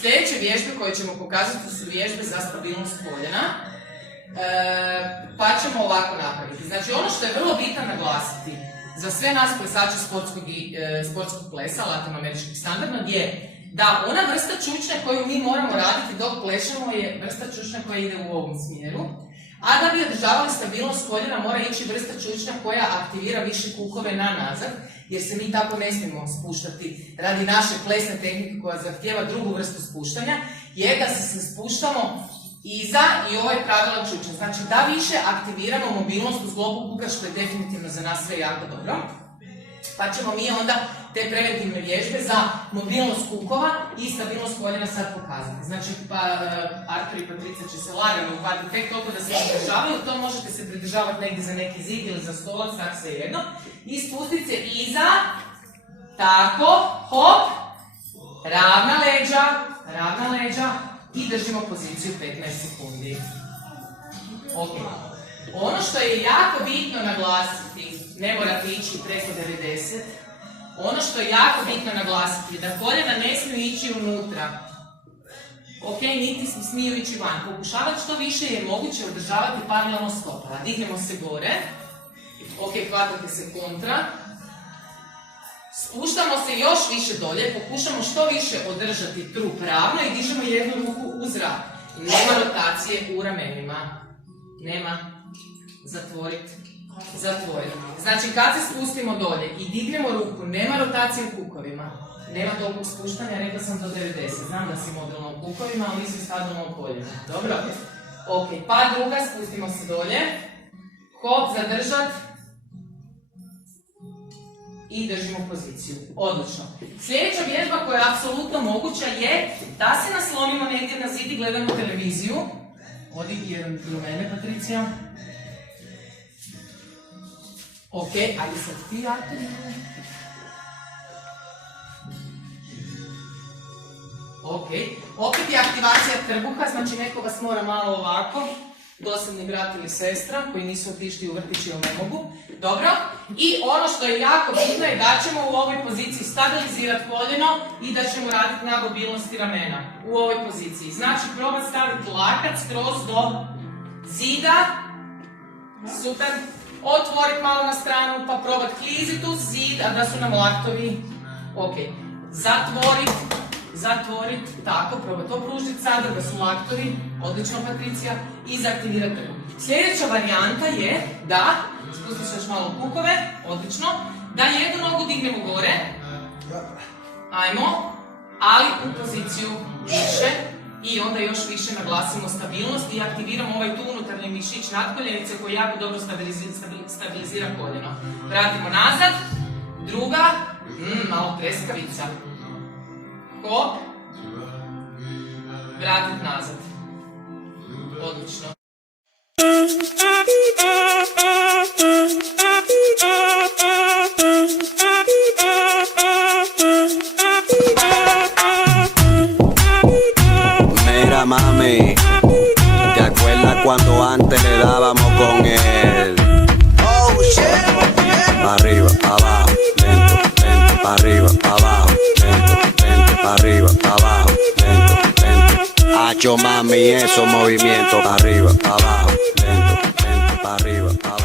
Sljedeće vježbe koje ćemo pokazati su vježbe za stabilnost koljena. Pa ćemo ovako napraviti. Znači ono što je vrlo bitno naglasiti za sve nas plesače sportskog plesa, latinoameričkog standardnog, je da ona vrsta čučnja koju mi moramo raditi dok plešemo je vrsta čučnja koja ide u ovom smjeru. A da bi održavali stabilnost koljena mora ići vrsta čučnja koja aktivira više kukove na nazad, jer se mi tako ne smijemo spuštati radi naše plesne tehnike koja zahtijeva drugu vrstu spuštanja, je da se spuštamo iza i ovo je pravilan čučnja. Znači da više aktiviramo mobilnost u zglobu kuka, što je definitivno za nas sve jako dobro. Pa ćemo mi onda te preventivne vježbe za mobilnost kukova i stabilnost koljena sad pokazati. Znači, Artur i Patricija će se lagano uhvatiti tek toliko da se pridržavaju, to možete se pridržavati negdje za neki zid ili za stolac, tako svejedno. I spustiti se iza, tako, hop, ravna leđa i držimo poziciju 15 sekundi. Ok. Ono što je jako bitno naglasiti, ne morate ići preko 90, ono što je jako bitno naglasiti je da koljena ne smiju ići unutra. Ok, niti smiju ići van. Pokušavati što više je moguće održavati paralelno stopala. Dignemo se gore. Ok, hvatate se kontra. Spuštamo se još više dolje, pokušamo što više održati trup ravno i dižemo jednu ruku u zrak. Nema rotacije u ramenima. Nema. Zatvoriti. Znači kad se spustimo dolje i dignemo ruku, nema rotacije u kukovima. Nema toliko spuštanja, rekla sam do 90. Znam da si mobilno u kukovima, ali nisi stabilno u koljenu. Dobro? Ok, pa druga, spustimo se dolje. Hop, zadržat. I držimo poziciju. Odlično. Sljedeća vježba koja je apsolutno moguća je da se naslonimo negdje na zid i gledamo televiziju. Odi jedan do mene, Patricija. Ok, ajde sad ti, Artur. Ok, opet je aktivacija trbuha, znači neko vas mora malo ovako, dosadni brat ili sestra koji nisu otišli u vrtić ili ne mogu. Dobro, i ono što je jako bitno je da ćemo u ovoj poziciji stabilizirati koljeno i da ćemo raditi na mobilnosti ramena u ovoj poziciji. Znači probati staviti lakat skroz do zida, super. Otvoriti malo na stranu, pa probati kliziti uz zid, a da su nam laktovi. Ok. Zatvoriti, tako, probati opružiti sada, da su laktovi. Odlično, Patricija. I zaaktivirati trbuh. Sljedeća varijanta je da, spustimo se još malo kukove, odlično, da jednu nogu dignemo gore. Ajmo, ali u poziciju više. I onda još više naglasimo stabilnost i aktiviramo ovaj tu unutarnji mišić natkoljenice koji jako dobro stabilizira koljeno. Vratimo nazad. Druga. Malo treskavica. Hop. Vratiti nazad. Odlično. Mami, ¿te acuerdas cuando antes le dábamos con él? Oh, shit. Pa' arriba, pa' abajo, lento, lento, pa' arriba, pa' abajo, lento, lento, pa' arriba, pa' abajo, lento, lento. Hacho, mami, esos movimientos, pa' arriba, pa' abajo, lento, lento, pa' arriba, pa' abajo.